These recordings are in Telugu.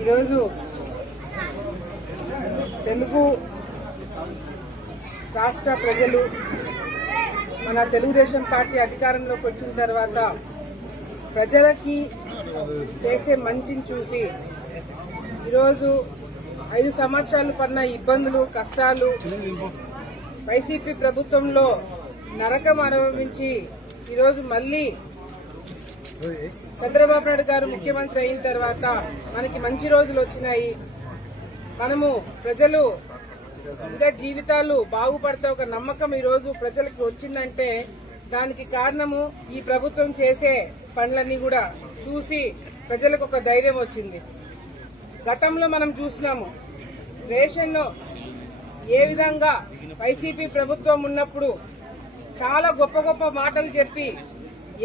ఈరోజు తెలుగు రాష్ట్ర ప్రజలు మన తెలుగుదేశం పార్టీ అధికారంలోకి వచ్చిన తర్వాత ప్రజలకి చేసే మంచిని చూసి ఈరోజు 5 సంవత్సరాలు పడిన ఇబ్బందులు కష్టాలు వైసీపీ ప్రభుత్వంలో నరకం అనుభవించి ఈరోజు మళ్లీ చంద్రబాబు నాయుడు గారు ముఖ్యమంత్రి అయిన తర్వాత మనకి మంచి రోజులు వచ్చినాయి. మనము ప్రజలు ఇంకా జీవితాలు బాగుపడితే ఒక నమ్మకం ఈరోజు ప్రజలకు వచ్చిందంటే దానికి కారణము ఈ ప్రభుత్వం చేసే పనులన్నీ కూడా చూసి ప్రజలకు ఒక ధైర్యం వచ్చింది. గతంలో మనం చూసినాము రేషన్ ఏ విధంగా వైసీపీ ప్రభుత్వం ఉన్నప్పుడు చాలా గొప్ప గొప్ప మాటలు చెప్పి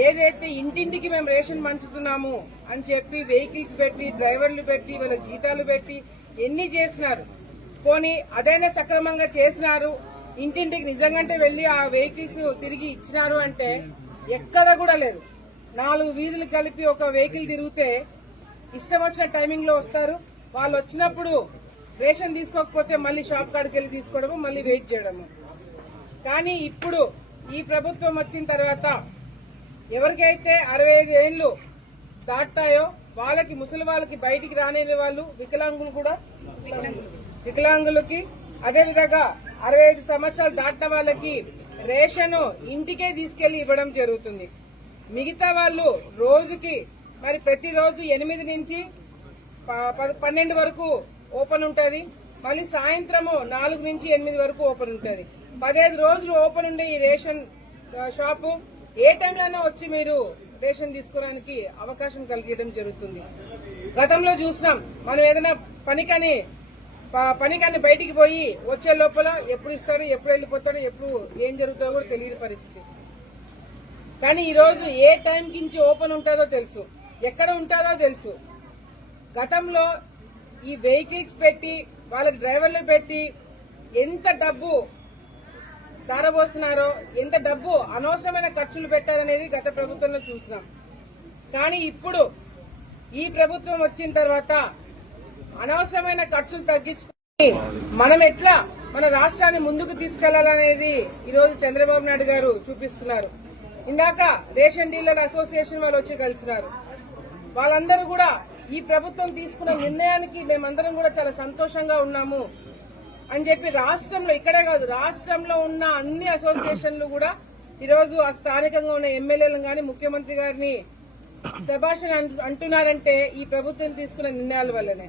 ఏదైతే ఇంటింటికి మేము రేషన్ పంచుతున్నాము అని చెప్పి వెహికల్స్ పెట్టి డ్రైవర్లు పెట్టి వాళ్ళకి జీతాలు పెట్టి ఎన్ని చేసినారు. పోనీ అదైనా సక్రమంగా చేసినారు, ఇంటింటికి నిజంగానే వెళ్లి ఆ వెహికల్స్ తిరిగి ఇచ్చినారు అంటే ఎక్కడ కూడా లేదు. 4 వీధులు కలిపి ఒక వెహికల్ తిరిగితే ఇష్టం వచ్చిన టైమింగ్ లో వస్తారు. వాళ్ళు వచ్చినప్పుడు రేషన్ తీసుకోకపోతే మళ్లీ షాప్ కాడికి వెళ్లి తీసుకోవడము, మళ్లీ వెయిట్ చేయడము. కానీ ఇప్పుడు ఈ ప్రభుత్వం వచ్చిన తర్వాత ఎవరికైతే 65 ఏళ్లు దాటాయో వాళ్ళకి, ముసలి వాళ్ళకి, బయటికి రాలేని వాళ్ళు, వికలాంగులు కూడా, వికలాంగులకి అదేవిధంగా 65 సంవత్సరాలు దాటిన వాళ్ళకి రేషన్ ఇంటికే తీసుకెళ్లి ఇవ్వడం జరుగుతుంది. మిగతా వాళ్ళు రోజుకి మరి ప్రతిరోజు 8 నుంచి 12 వరకు ఓపెన్ ఉంటుంది. మళ్ళీ సాయంత్రము 4 నుంచి 8 వరకు ఓపెన్ ఉంటుంది. 15 రోజులు ఓపెన్ ఉండే ఈ రేషన్ షాపు ఏ టైంలోనే వచ్చి మీరు రేషన్ తీసుకోవడానికి అవకాశం కలిగించడం జరుగుతుంది. గతంలో చూసినాం మనం ఏదైనా పనికని బయటికి పోయి వచ్చే లోపల ఎప్పుడు ఇస్తాడో, ఎప్పుడు వెళ్లిపోతాడో, ఎప్పుడు ఏం జరుగుతుందో కూడా తెలియని పరిస్థితి. కానీ ఈ రోజు ఏ టైం నుంచి ఓపెన్ ఉంటుందో తెలుసు, ఎక్కడ ఉంటుందో తెలుసు. గతంలో ఈ వెహికల్స్ పెట్టి వాళ్ళకి డ్రైవర్లు పెట్టి ఎంత డబ్బు ధారపోస్తున్నారో, ఎంత డబ్బు అనవసరమైన ఖర్చులు పెట్టారనేది గత ప్రభుత్వంలో చూసినాం. కానీ ఇప్పుడు ఈ ప్రభుత్వం వచ్చిన తర్వాత అనవసరమైన ఖర్చులు తగ్గించుకుని మనం ఎట్లా మన రాష్ట్రాన్ని ముందుకు తీసుకెళ్లాలనేది ఈరోజు చంద్రబాబు నాయుడు గారు చూపిస్తున్నారు. ఇందాక రేషన్ డీలర్ అసోసియేషన్ వాళ్ళు వచ్చి కలిసినారు. వాళ్ళందరూ కూడా ఈ ప్రభుత్వం తీసుకున్న నిర్ణయానికి మేమందరం కూడా చాలా సంతోషంగా ఉన్నాము అని చెప్పి రాష్ట్రంలో, ఇక్కడే కాదు రాష్ట్రంలో ఉన్న అన్ని అసోసియేషన్లు కూడా ఈరోజు ఆ స్థానికంగా ఉన్న ఎమ్మెల్యేలను గాని ముఖ్యమంత్రి గారిని శభాషణ అంటున్నారంటే ఈ ప్రభుత్వం తీసుకున్న నిర్ణయాల వల్లనే.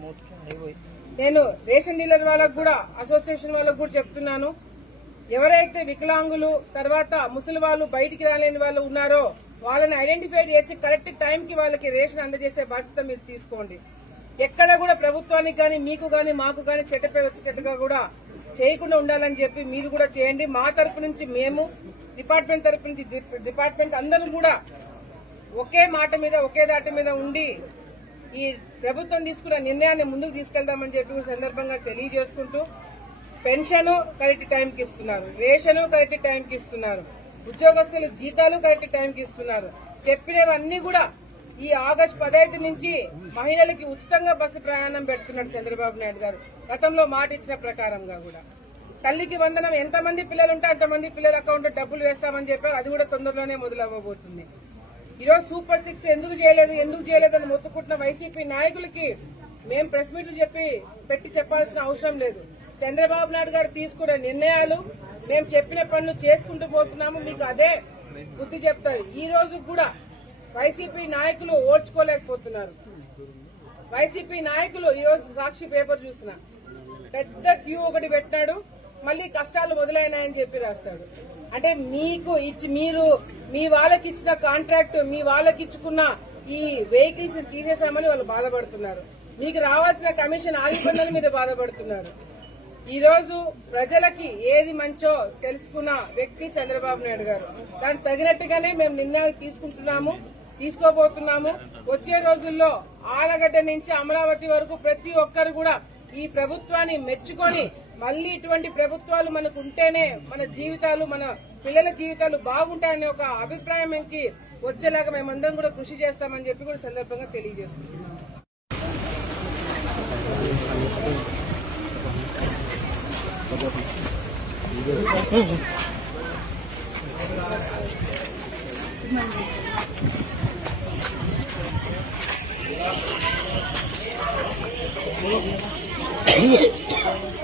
నేను రేషన్ డీలర్ వాళ్ళకు కూడా, అసోసియేషన్ వాళ్ళకు కూడా చెప్తున్నాను, ఎవరైతే వికలాంగులు తర్వాత ముసలి వాళ్ళు, బయటికి రాలేని వాళ్ళు ఉన్నారో వాళ్ళని ఐడెంటిఫై చేసి కరెక్ట్ టైంకి వాళ్ళకి రేషన్ అందజేసే బాధ్యత మీరు తీసుకోండి. ఎక్కడ కూడా ప్రభుత్వానికి గాని, మీకు గాని, మాకు గాని చెడ్డపేరు వచ్చేటట్టుగా కూడా చేయకుండా ఉండాలని చెప్పి మీరు కూడా చేయండి. మా తరపు నుంచి మేము, డిపార్ట్మెంట్ తరపు నుంచి డిపార్ట్మెంట్ అందరూ కూడా ఒకే మాట మీద, ఒకే దాటి మీద ఉండి ఈ ప్రభుత్వం తీసుకున్న నిర్ణయాన్ని ముందుకు తీసుకెళ్దామని చెప్పి సందర్భంగా తెలియజేసుకుంటూ, పెన్షన్ కరెక్ట్ టైంకి ఇస్తున్నారు, రేషన్ కరెక్ట్ టైంకి ఇస్తున్నారు, ఉద్యోగస్తుల జీతాలు కరెక్ట్ టైంకి ఇస్తున్నారు. చెప్పినవన్నీ కూడా ఈ ఆగస్టు 15 నుంచి మహిళలకి ఉచితంగా బస్సు ప్రయాణం పెడుతున్నాడు చంద్రబాబు నాయుడు గారు. గతంలో మాట ఇచ్చిన ప్రకారంగా కూడా తల్లికి వందనం ఎంతమంది పిల్లలు ఉంటే అంతమంది పిల్లల అకౌంట్ డబ్బులు వేస్తామని చెప్పారు. అది కూడా తొందరలోనే మొదలవ్వబోతుంది. ఈరోజు సూపర్ 6 ఎందుకు చేయలేదు అని మొత్తుకుంటున్న వైసీపీ నాయకులకి మేం ప్రెస్ మీట్లు పెట్టి చెప్పాల్సిన అవసరం లేదు. చంద్రబాబు నాయుడు గారు తీసుకున్న నిర్ణయాలు మేము చెప్పిన పనులు చేసుకుంటూ పోతున్నాము. మీకు అదే బుద్ధి చెప్తారు. ఈ రోజు కూడా వైసీపీ నాయకులు ఓడ్చుకోలేకపోతున్నారు. వైసీపీ నాయకులు ఈ రోజు సాక్షి పేపర్ చూసిన పెద్ద క్యూ ఒకటి పెట్టినాడు. మళ్లీ కష్టాలు మొదలైనాయని చెప్పి రాస్తాడు. అంటే మీరు మీ వాళ్ళకి ఇచ్చిన కాంట్రాక్ట్, మీ వాళ్ళకి ఇచ్చుకున్న ఈ వెహికల్స్ తీసేసామని వాళ్ళు బాధపడుతున్నారు. మీకు రావాల్సిన కమిషన్ ఆగిపోయిందని మీరు బాధపడుతున్నారు. ఈ రోజు ప్రజలకి ఏది మంచో తెలుసుకున్న వ్యక్తి చంద్రబాబు నాయుడు గారు. దానికి తగినట్టుగానే మేము నిర్ణయాలు తీసుకోబోతున్నాము. వచ్చే రోజుల్లో ఆలగడ్డ నుంచి అమరావతి వరకు ప్రతి ఒక్కరు కూడా ఈ ప్రభుత్వాన్ని మెచ్చుకొని మళ్లీ ఇటువంటి ప్రభుత్వాలు మనకు ఉంటేనే మన జీవితాలు, మన పిల్లల జీవితాలు బాగుంటాయనే ఒక అభిప్రాయానికి వచ్చేలాగా మేమందరం కూడా కృషి చేస్తామని చెప్పి కూడా సందర్భంగా తెలియజేస్తున్నాం.